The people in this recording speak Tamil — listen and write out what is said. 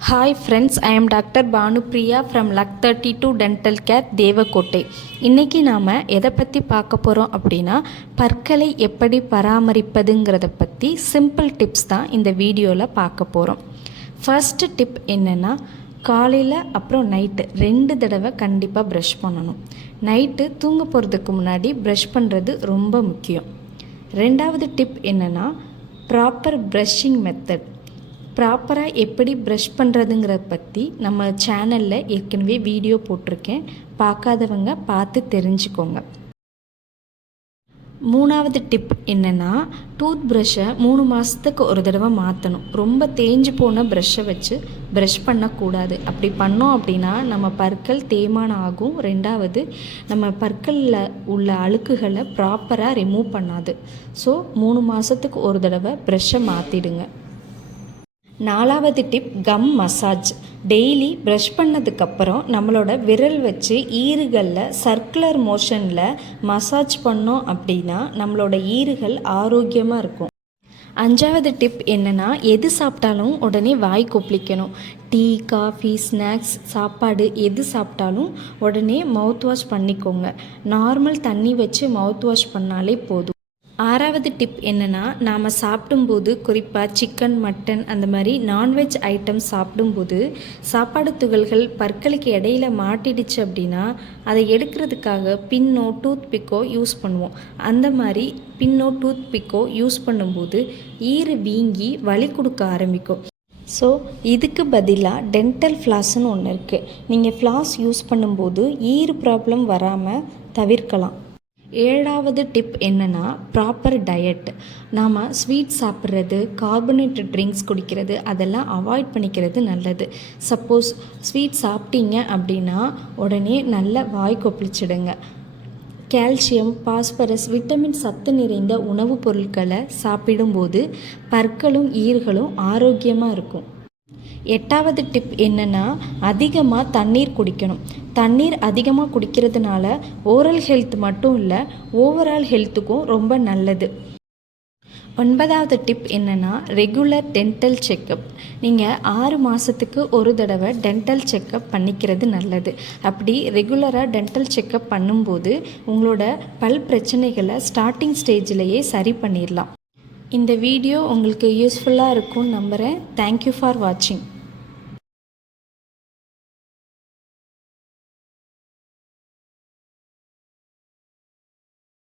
Hi friends, I am Dr. Bhanupriya from Luck 32 Dental Care, Devakottai. இன்றைக்கி நாம் எதை பற்றி பார்க்க போகிறோம் அப்படின்னா, பற்களை எப்படி பராமரிப்பதுங்கிறத பற்றி சிம்பிள் டிப்ஸ் தான் இந்த வீடியோவில் பார்க்க போகிறோம். ஃபர்ஸ்ட் டிப் என்னென்னா, காலையில் அப்புறம் நைட்டு 2 தடவை கண்டிப்பாக ப்ரஷ் பண்ணணும். நைட்டு தூங்க போகிறதுக்கு முன்னாடி ப்ரஷ் பண்ணுறது ரொம்ப முக்கியம். ரெண்டாவது டிப் என்னென்னா, ப்ராப்பர் ப்ரஷ்ஷிங் மெத்தட். ப்ராப்பராக எப்படி ப்ரஷ் பண்ணுறதுங்கிறத பற்றி நம்ம சேனலில் ஏற்கனவே வீடியோ போட்டிருக்கேன், பார்க்காதவங்க பார்த்து தெரிஞ்சுக்கோங்க. மூணாவது டிப் என்னென்னா, டூத் ப்ரஷ்ஷை 3 மாதத்துக்கு ஒரு தடவை மாற்றணும். ரொம்ப தேஞ்சு போன ப்ரஷ்ஷை வச்சு ப்ரஷ் பண்ணக்கூடாது. அப்படி பண்ணோம் அப்படின்னா நம்ம பற்கள் தேய்மானம் ஆகும். ரெண்டாவது, நம்ம பற்களில் உள்ள அழுக்குகளை ப்ராப்பராக ரிமூவ் பண்ணாது. ஸோ 3 மாதத்துக்கு ஒரு தடவை ப்ரஷ்ஷை மாற்றிடுங்க. நாலாவது tip, gum massage. Daily brush பண்ணதுக்கப்புறம் நம்மளோட விரல் வச்சு ஈறுகளில் சர்க்குலர் மோஷனில் மசாஜ் பண்ணோம் அப்படின்னா நம்மளோட ஈறுகள் ஆரோக்கியமாக இருக்கும். அஞ்சாவது டிப் என்னென்னா, எது சாப்பிட்டாலும் உடனே வாய் கொப்பளிக்கணும். டீ, காஃபி, ஸ்நாக்ஸ், சாப்பாடு எது சாப்பிட்டாலும் உடனே மவுத் வாஷ் பண்ணிக்கோங்க. நார்மல் தண்ணி வச்சு மவுத் வாஷ் பண்ணாலே போதும். ஆறாவது டிப் என்னென்னா, நாம் சாப்பிடும்போது குறிப்பாக சிக்கன், மட்டன் அந்த மாதிரி நான்வெஜ் ஐட்டம் சாப்பிடும்போது சாப்பாடு துகள்கள் பற்களுக்கு இடையில மாட்டிடுச்சு அப்படின்னா அதை எடுக்கிறதுக்காக பின்னோ டூத் பிக்கோ யூஸ் பண்ணுவோம். அந்த மாதிரி பின்னோ டூத் பிக்கோ யூஸ் பண்ணும்போது ஈறு வீங்கி வலி கொடுக்க ஆரம்பிக்கும். ஸோ இதுக்கு பதிலாக டென்டல் ஃப்ளாஸ்ன்னு ஒன்று இருக்குது. நீங்கள் ஃப்ளாஸ் யூஸ் பண்ணும்போது ஈறு ப்ராப்ளம் வராமல் தவிர்க்கலாம். ஏழாவது டிப் என்னென்னா, ப்ராப்பர் டயட். நாம் ஸ்வீட் சாப்பிட்றது, கார்பனேட்டட் ட்ரிங்க்ஸ் குடிக்கிறது அதெல்லாம் அவாய்ட் பண்ணிக்கிறது நல்லது. சப்போஸ் ஸ்வீட் சாப்பிட்டீங்க அப்படின்னா உடனே நல்ல வாய் கொப்பளிச்சிடுங்க. கால்சியம், பாஸ்பரஸ், விட்டமின் சத்து நிறைந்த உணவுப் பொருட்களை சாப்பிடும்போது பற்களும் ஈர்களும் ஆரோக்கியமாக இருக்கும். எட்டாவது டிப் என்னென்னா, அதிகமாக தண்ணீர் குடிக்கணும். தண்ணீர் அதிகமாக குடிக்கிறதுனால ஓரல் ஹெல்த் மட்டும் இல்லை, ஓவரால் ஹெல்த்துக்கும் ரொம்ப நல்லது. 9வது டிப் என்னென்னா, ரெகுலர் டென்டல் செக்கப். நீங்கள் 6 மாதத்துக்கு ஒரு தடவை டென்டல் செக்கப் பண்ணிக்கிறது நல்லது. அப்படி ரெகுலராக டென்டல் செக்கப் பண்ணும்போது உங்களோட பல் பிரச்சனைகளை ஸ்டார்டிங் ஸ்டேஜ்லேயே சரி பண்ணிடலாம். இந்த வீடியோ உங்களுக்கு யூஸ்ஃபுல்லாக இருக்கும்னு நம்புகிறேன். தேங்க்யூ ஃபார் வாட்சிங்.